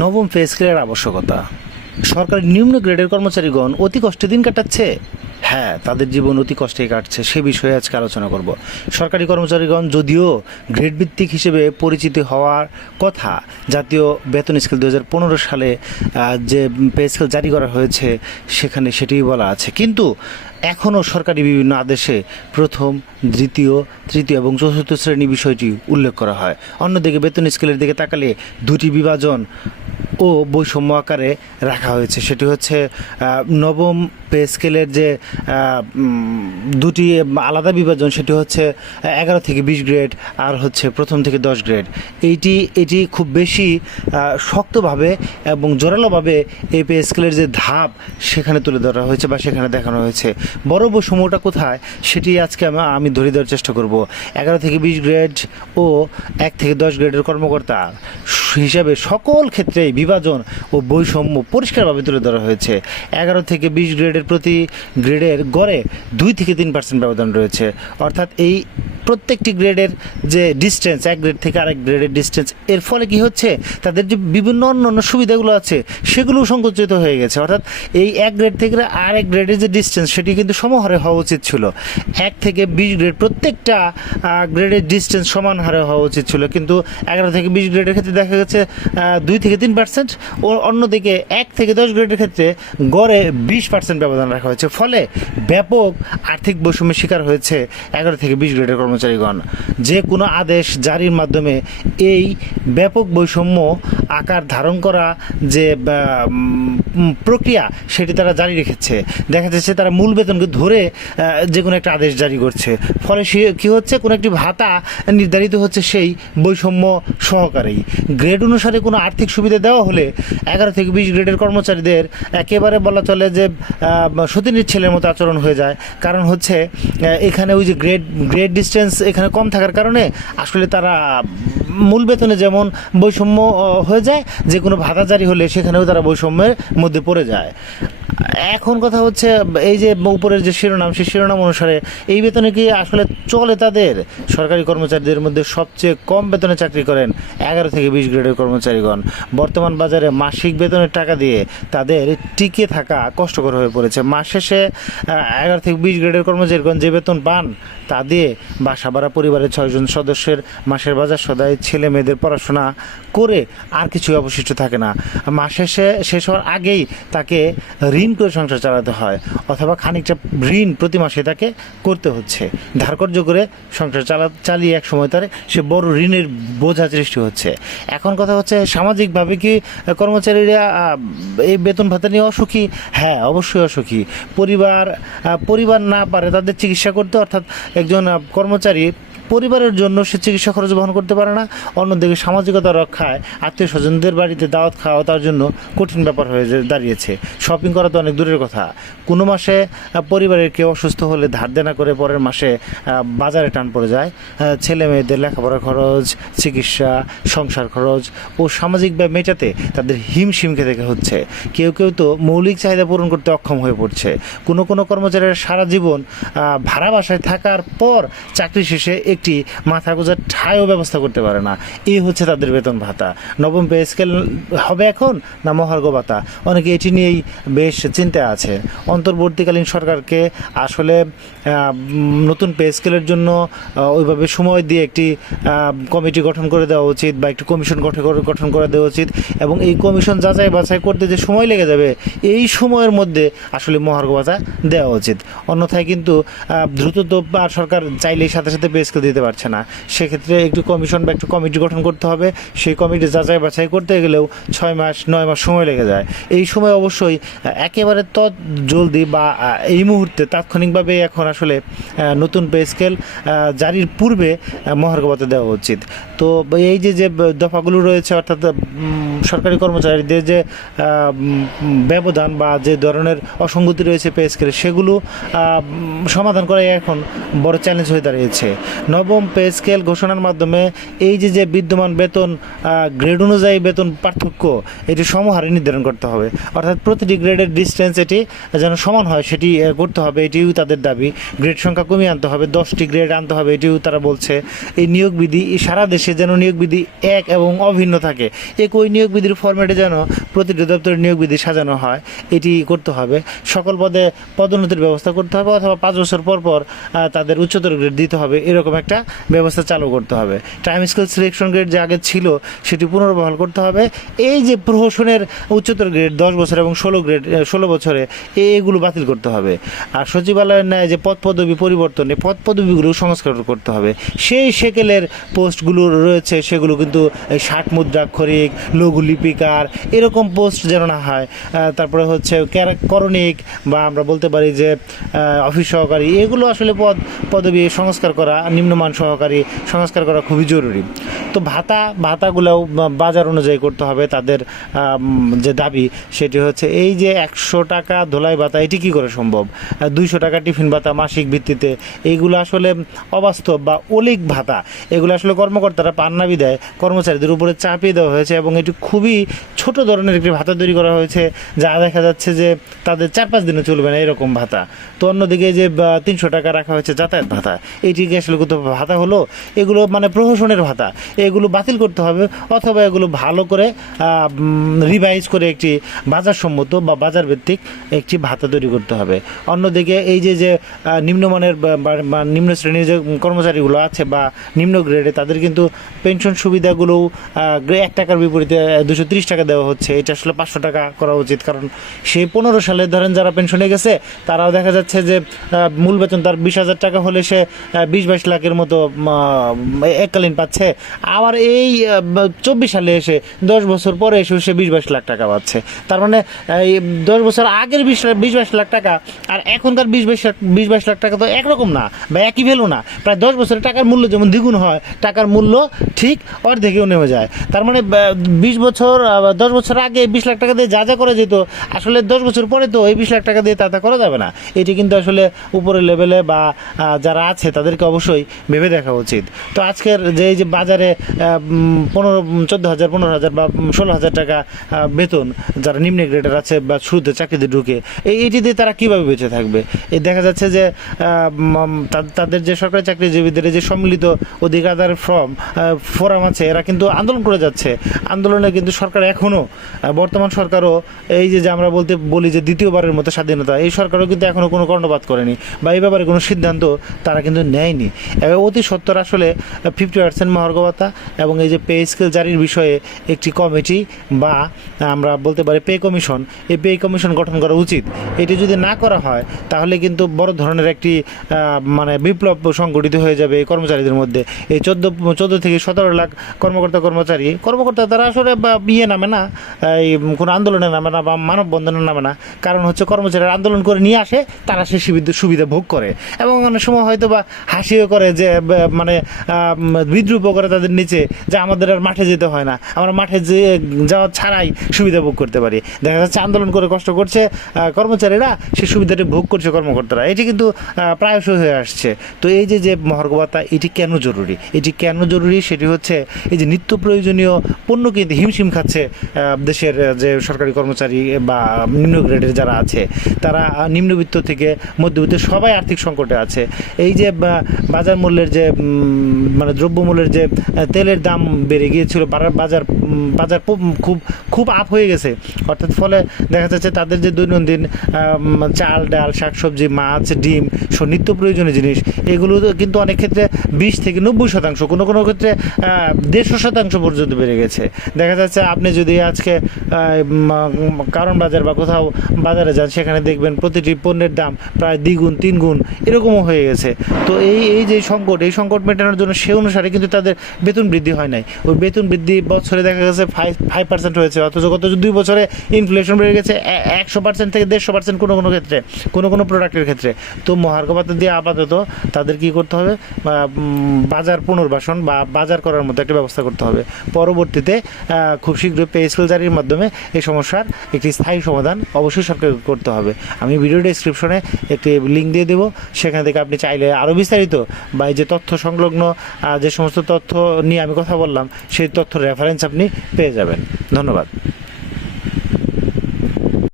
নবম ফেস স্কেলের আবশ্যকতা। সরকারি নিম্ন গ্রেডের কর্মচারীগণ অতি কষ্টে দিন কাটাচ্ছে। হ্যাঁ তাদের জীবন অতি কষ্টে কাটছে, সে বিষয়ে আজকে আলোচনা করব। সরকারি কর্মচারীগণ যদিও গ্রেড ভিত্তিক হিসেবে পরিচিত হওয়ার কথা, জাতীয় বেতন স্কেল দু হাজার পনেরো সালে যে পে স্কেল জারি করা হয়েছে, সেখানে সেটিই বলা আছে। কিন্তু এখনও সরকারি বিভিন্ন আদেশে প্রথম, দ্বিতীয়, তৃতীয় এবং চতুর্থ শ্রেণি বিষয়টি উল্লেখ করা হয়। অন্যদিকে বেতন স্কেলের দিকে তাকালে দুটি বিভাজন ও বৈষম্য আকারে রাখা হয়েছে। সেটি হচ্ছে নবম পে স্কেলের যে দুটি আলাদা বিভাজন সেটি হচ্ছে এগারো থেকে বিশ গ্রেড আর হচ্ছে প্রথম থেকে দশ গ্রেড। এইটি, এটি খুব বেশি শক্তভাবে এবং জোরালোভাবে এই পে স্কেলের যে ধাপ সেখানে তুলে ধরা হয়েছে বা সেখানে দেখানো হয়েছে। বড় বৈষম্যটা কোথায় সেটি আজকে আমি ধরে দেওয়ার চেষ্টা করব। এগারো থেকে বিশ গ্রেড ও এক থেকে দশ গ্রেডের কর্মকর্তা হিসাবে সকল ক্ষেত্রেই বিভাজন ও বৈষম্য পরিষ্কারভাবে তুলে ধরা হয়েছে। এগারো থেকে বিশ গ্রেডের প্রতি গ্রেডের গড়ে দুই থেকে তিন পার্সেন্ট ব্যবধান রয়েছে। অর্থাৎ এই প্রত্যেকটি গ্রেডের যে ডিস্টেন্স এক গ্রেড থেকে আরেক গ্রেডের ডিস্টেন্স এর ফলে কি হচ্ছে? তাদের যে বিভিন্ন অন্য অন্য সুবিধাগুলো আছে সেগুলো সংকুচিত হয়ে গেছে। অর্থাৎ এই এক গ্রেড থেকে আরেক গ্রেডের যে ডিস্টেন্স সেটি কিন্তু সমহারে হওয়া উচিত ছিল। এক থেকে বিশ গ্রেড প্রত্যেকটা গ্রেডের ডিস্টেন্স সমান হারে হওয়া উচিত ছিল। কিন্তু এগারো থেকে বিশ গ্রেডের ক্ষেত্রে দেখা গেছে দুই থেকে তিন পার্সেন্ট ও অন্যদিকে এক থেকে দশ গ্রেডের ক্ষেত্রে গড়ে বিশ পার্সেন্ট ব্যবধান রাখা হয়েছে। ফলে ব্যাপক আর্থিক বৈষম্যের শিকার হয়েছে এগারো থেকে বিশ গ্রেডের কর্মচারীগণ। যে কোনো আদেশ জারির মাধ্যমে এই ব্যাপক বৈষম্য আকার ধারণ করা যে প্রক্রিয়া, সেটি তারা জারি রেখেছে। দেখা যাচ্ছে তারা মূল বেতনকে ধরে যে কোনো একটা আদেশ জারি করছে। ফলে সে কী হচ্ছে? কোনো একটি ভাতা নির্ধারিত হচ্ছে সেই বৈষম্য সহকারেই। গ্রেড অনুসারে কোনো আর্থিক সুবিধা দেওয়া হলে এগারো থেকে বিশ গ্রেডের কর্মচারীদের একেবারে বলা চলে যে সতীনীর ছেলের মতো আচরণ হয়ে যায়। কারণ হচ্ছে এখানে ওই যে গ্রেড গ্রেড ডিস্টেন্স এখানে কম থাকার কারণে আসলে তারা মূল বেতনে যেমন বৈষম্য হয়ে যায় যে কোনো ভাতা জারি হলে সেখানেও তারা বৈষম্যের মধ্যে পড়ে যায়। এখন কথা হচ্ছে, এই যে উপরের যে শিরোনাম, সেই শিরোনাম অনুসারে এই বেতনে কি আসলে চলে তাদের? সরকারি কর্মচারীদের মধ্যে সবচেয়ে কম বেতনে চাকরি করেন এগারো থেকে বিশ গ্রেডের কর্মচারীগণ। বর্তমান বাজারে মাসিক বেতনের টাকা দিয়ে তাদের টিকে থাকা কষ্টকর হয়ে পড়েছে। মাস শেষে এগারো থেকে বিশ গ্রেডের কর্মচারীগণ যে বেতন পান, তা দিয়ে বাসা ভাড়া পরিবারের ছয়জন সদস্যের মাসের বাজার সদায় ছেলে মেয়েদের পড়াশোনা করে আর কিছু অবশিষ্ট থাকে না। মাস শেষে, শেষ হওয়ার আগেই তাকে ঋণ করে সংসার চালাতে হয়, অথবা খানিকটা ঋণ প্রতি মাসে তাকে করতে হচ্ছে। ধারকর্য করে সংসার চালা, চালিয়ে এক সময় তার সে বড় ঋণের বোঝা সৃষ্টি হচ্ছে। এখন কথা হচ্ছে, সামাজিকভাবে কি কর্মচারীরা এই বেতন ভাতা নিয়ে অসুখী? হ্যাঁ অবশ্যই অসুখী। পরিবার পরিবার না পারে তাদের চিকিৎসা করতে, অর্থাৎ একজন কর্মচারী পরিবারের জন্য সে চিকিৎসা খরচ বহন করতে পারে না। অন্যদিকে সামাজিকতা রক্ষায় আত্মীয় স্বজনদের বাড়িতে দাওয়াত খাওয়া তার জন্য কঠিন ব্যাপার হয়ে দাঁড়িয়েছে। শপিং করা তো অনেক দূরের কথা। কোনো মাসে পরিবারের কেউ অসুস্থ হলে ধার দেনা করে পরের মাসে বাজারে টান পড়ে যায়। ছেলে মেয়েদের লেখাপড়া খরচ, চিকিৎসা, সংসার খরচ ও সামাজিক ব্যয় মেটাতে তাদের হিমশিম খেতে হচ্ছে। কেউ কেউ তো মৌলিক চাহিদা পূরণ করতে অক্ষম হয়ে পড়ছে। কোনো কোনো কর্মচারীরা সারা জীবন ভাড়া বাসায় থাকার পর চাকরি শেষে একটি মাথা গোজার ঠায়ও ব্যবস্থা করতে পারে না। এই হচ্ছে তাদের বেতন ভাতা। নবম পে স্কেল হবে এখন না মহার্ঘ ভাতা? অনেকে এটি নিয়েই বেশ চিন্তায় আছে। অন্তর্বর্তীকালীন সরকারকে আসলে নতুন পে স্কেলের জন্য ওইভাবে সময় দিয়ে একটি কমিটি গঠন করে দেওয়া উচিত বা একটি কমিশন গঠন করে গঠন করে দেওয়া উচিত এবং এই কমিশন যাচাই বাছাই করতে যে সময় লেগে যাবে, এই সময়ের মধ্যে আসলে মহার্ঘ ভাতা দেওয়া উচিত। অন্যথায় কিন্তু দ্রুত তো সরকার চাইলেই সাথে সাথে পে স্কেল দিতে পারছে না। সেক্ষেত্রে একটু কমিশন বা একটু কমিটি গঠন করতে হবে। সেই কমিটি যাচাই বাছাই করতে গেলেও ছয় মাস নয় মাস সময় লেগে যায়। এই সময় অবশ্যই একেবারে তৎ জলদি বা এই মুহূর্তে তাৎক্ষণিকভাবে এখন আসলে নতুন পে স্কেল জারির পূর্বে আহ, দেওয়া উচিত। তো এই যে যে দফাগুলো রয়েছে অর্থাৎ সরকারি কর্মচারীদের যে ব্যবধান বা যে ধরনের অসঙ্গতি রয়েছে পে স্কেলে সেগুলো সমাধান করাই এখন বড় চ্যালেঞ্জ হয়ে দাঁড়িয়েছে। নবম পে স্কেল ঘোষণার মাধ্যমে এই যে যে বিদ্যমান বেতন গ্রেড অনুযায়ী বেতন পার্থক্য, এটি সমহারে নির্ধারণ করতে হবে। অর্থাৎ প্রতিটি গ্রেডের ডিস্টেন্স এটি যেন সমান হয়, সেটি করতে হবে, এটিও তাদের দাবি। গ্রেড সংখ্যা কমিয়ে আনতে হবে, দশটি গ্রেড আনতে হবে, এটিও তারা বলছে। এই নিয়োগ বিধি সারা দেশে যেন নিয়োগ বিধি এক এবং অভিন্ন থাকে, একই নিয়োগ বিধির ফরম্যাটে যেন প্রতিটি দপ্তরের নিয়োগ বিধি সাজানো হয়, এটি করতে হবে। সকল পদে পদোন্নতির ব্যবস্থা করতে হবে অথবা পাঁচ বছর পর পর তাদের উচ্চতর গ্রেড দিতে হবে, এরকম একটা ব্যবস্থা চালু করতে হবে। টাইম স্কেল সিলেকশন গ্রেড যে আগে ছিল, সেটি পুনর্বহাল করতে হবে। এই যে প্রহসনের উচ্চতর গ্রেড দশ বছর এবং ষোলো গ্রেড ষোলো বছরে এগুলো বাতিল করতে হবে। আর সচিবালয়ের ন্যায় যে পদ পদবি পরিবর্তন পদ পদবিগুলো সংস্কার করতে হবে। সেই সেকেলের পোস্টগুলো রয়েছে, সেগুলো কিন্তু ষাট মুদ্রাক্ষরিক, লঘু লিপিকার, এরকম পোস্ট যেন না হয়। তারপরে হচ্ছে করণিক বা আমরা বলতে পারি যে অফিস সহকারী, এগুলো আসলে পদ পদবি সংস্কার করা নিম্নমান সহকারী সংস্কার করা খুবই জরুরি। তো ভাতা, ভাতাগুলোও বাজার অনুযায়ী করতে হবে তাদের যে দাবি সেটি হচ্ছে এই যে একশো টাকা ধোলাই ভাতা, এটি কি করে সম্ভব? দুইশো টাকা টিফিন ভাতা মাসিক ভিত্তিতে এইগুলো আসলে অবাস্তব বা অলিক ভাতা। এগুলো আসলে কর্মকর্তারা পান না বিদায় কর্মচারীদের উপরে চাপিয়ে দেওয়া হয়েছে এবং এটি খুবই ছোট ধরনের একটি ভাতা তৈরি করা হয়েছে, যা দেখা যাচ্ছে যে তাদের চার পাঁচ দিনে চলবে না এরকম ভাতা। তো অন্যদিকে যে তিনশো টাকা রাখা হয়েছে যাতায়াত ভাতা এটি কি আসলে কোথাও ভাতা হলো, এগুলো মানে প্রহসনের ভাতা। এগুলো বাতিল করতে হবে, অথবা এগুলো ভালো করে রিভাইজ করে একটি বাজারসম্মত বা বাজার ভিত্তিক একটি ভাতা তৈরি করতে হবে। অন্যদিকে এই যে যে নিম্নমানের নিম্ন শ্রেণির যে কর্মচারীগুলো আছে বা নিম্ন গ্রেডে তাদের কিন্তু পেনশন সুবিধাগুলোও এক টাকার বিপরীতে দুশো তিরিশ টাকা দেওয়া হচ্ছে। এটা আসলে পাঁচশো টাকা করা উচিত, কারণ সেই পনেরো সালে ধরেন যারা পেনশনে গেছে, তারাও দেখা যাচ্ছে যে মূল বেতন তার বিশ হাজার টাকা হলে সে বিশ বাইশ লাখের মতো এককালীন পাচ্ছে। আবার এই চব্বিশ সালে এসে দশ বছর পরে এসে সে বিশ বাইশ লাখ টাকা পাচ্ছে। তার মানে এই দশ বছর আগের বিশ লাখ বিশ বাইশ লাখ টাকা, আর এখনকার বিশ বাইশ লাখ, বিশ বাইশ লাখ টাকা তো একরকম না, বা একই ভ্যালু না। প্রায় দশ বছরের টাকার মূল্য যেমন দ্বিগুণ হয়, টাকার মূল্য ঠিক অর্ধেকেও নেমে যায়। তার মানে বিশ বছর দশ বছর আগে বিশ লাখ টাকা দিয়ে যা যা করা যেত, আসলে দশ বছর পরে তো এই বিশ লাখ টাকা দিয়ে তা তা করা যাবে না। এটি কিন্তু আসলে উপরের লেভেলে বা যারা আছে তাদেরকে অবশ্যই ভেবে দেখা উচিত। তো আজকের যে, এই যে বাজারে পনেরো চোদ্দ হাজার, পনেরো হাজার বা ষোলো হাজার টাকা বেতন যারা নিম্ন গ্রেডের আছে বা শুরুতে চাকরিতে ঢুকে, এই, এটি দিয়ে তারা কীভাবে বেঁচে থাকবে? এই দেখা যাচ্ছে যে তাদের যে সরকারি চাকরিজীবীদের যে সম্মিলিত অধিকার ফর্ম ফোরাম আছে, এরা কিন্তু আন্দোলন করে যাচ্ছে। আন্দোলনে কিন্তু সরকার এখনও বর্তমান সরকারও এই যে যে আমরা বলতে বলি যে দ্বিতীয়বারের মতো স্বাধীনতা, এই সরকারও কিন্তু এখনও কোনো কর্ণপাত করেনি বা এই ব্যাপারে কোনো সিদ্ধান্ত তারা কিন্তু নেয়নি। অতি সত্তর আসলে ফিফটি পার্সেন্ট মহার্গবতা এবং এই যে পে স্কেল জারির বিষয়ে একটি কমিটি বা আমরা বলতে পারি পে কমিশন এই পে কমিশন গঠন করা উচিত। এটি যদি না করা হয়, তাহলে কিন্তু বড় ধরনের একটি মানে বিপ্লব সংগঠিত হয়ে যাবে এই কর্মচারীদের মধ্যে। এই চোদ্দ চোদ্দ থেকে সতেরো লাখ কর্মকর্তা কর্মচারী, কর্মকর্তা তারা আসলে ইয়ে নামে না, এই কোনো আন্দোলনে নামে না বা মানববন্ধনে নামে না। কারণ হচ্ছে কর্মচারীরা আন্দোলন করে নিয়ে আসে, তারা সে সুবিধা ভোগ করে। এবং অনেক সময় হয়তো বা হাসিও করে যে ব- মানে উম, করে তাদের নিচে যে আমাদের আর মাঠে যেতে হয় না। আমরা মাঠে যে যাওয়া ছাড়াই সুবিধা ভোগ করতে পারি। দেখা যাচ্ছে আন্দোলন করে কষ্ট করছে কর্মচারীরা সে সুবিধাটি ভোগ করছে কর্মকর্তারা। এটি কিন্তু প্রায়শই হয়ে আসছে। তো এই যে যে মহার্ঘ এটি কেন জরুরি? এটি কেন জরুরি? সেটি হচ্ছে এই যে নিত্য প্রয়োজনীয় পণ্য কিনতে হিমশিম খাচ্ছে দেশের যে সরকারি কর্মচারী বা নিম্ন গ্রেডের যারা আছে তারা নিম্নবিত্ত থেকে মধ্যবিত্ত সবাই আর্থিক সংকটে আছে। এই যে বাজার মূল্যের যে মানে দ্রব্যমূল্যের যে তেলের দাম বেড়ে গিয়েছিল বাজার বাজার খুব- খুব আপ হয়ে গেছে। অর্থাৎ ফলে দেখা যাচ্ছে তাদের যে দৈনন্দিন চাল, ডাল, শাকসবজি, মাছ, ডিম নিত্য প্রয়োজনীয় জিনিস, এগুলো কিন্তু অনেক ক্ষেত্রে বিশ থেকে নব্বই শতাংশ, কোনো কোনো ক্ষেত্রে দেড়শো শতাংশ পর্যন্ত বেড়ে গেছে। দেখা যাচ্ছে আপনি যদি আজকে কারণ বাজার বা কোথাও বাজারে যান, সেখানে দেখবেন প্রতিটি পণ্যের দাম প্রায় দ্বিগুণ, তিনগুণ, এরকমও হয়ে গেছে। তো এই এই যে সংকট, এই সংকট মেটানোর জন্য সে অনুসারে কিন্তু তাদের বেতন বৃদ্ধি হয় নাই। ওই বেতন বৃদ্ধি বছরে দেখা গেছে ফাইভ ফাইভ পার্সেন্ট হয়েছে, অথচ গত দুই বছরে ইনফ্লেশন বেড়ে গেছে একশো পার্সেন্ট থেকে দেড়শো পার্সেন্ট কোনো কোনো ক্ষেত্রে, কোনো কোনো প্রোডাক্টের ক্ষেত্রে। তো মহার্ঘভাতা দিয়ে আপাতত তাদের কি করতে হবে? বাজার পুনর্বাসন বা বাজার করার মতো একটা ব্যবস্থা করতে হবে। পরবর্তীতে খুব শীঘ্রই পে স্কেল জারির মাধ্যমে এই সমস্যার একটি স্থায়ী সমাধান অবশ্যই সরকারকে করতে হবে। আমি ভিডিও ডেসক্রিপশনে একটি লিঙ্ক দিয়ে দেবো। সেখান থেকে আপনি চাইলে আরও বিস্তারিত বা এই যে তথ্য সংলগ্ন যে সমস্ত তথ্য নিয়ে আমি কথা বললাম, সেই তথ্য রেফারেন্স আপনি পেয়ে যাবেন। ধন্যবাদ।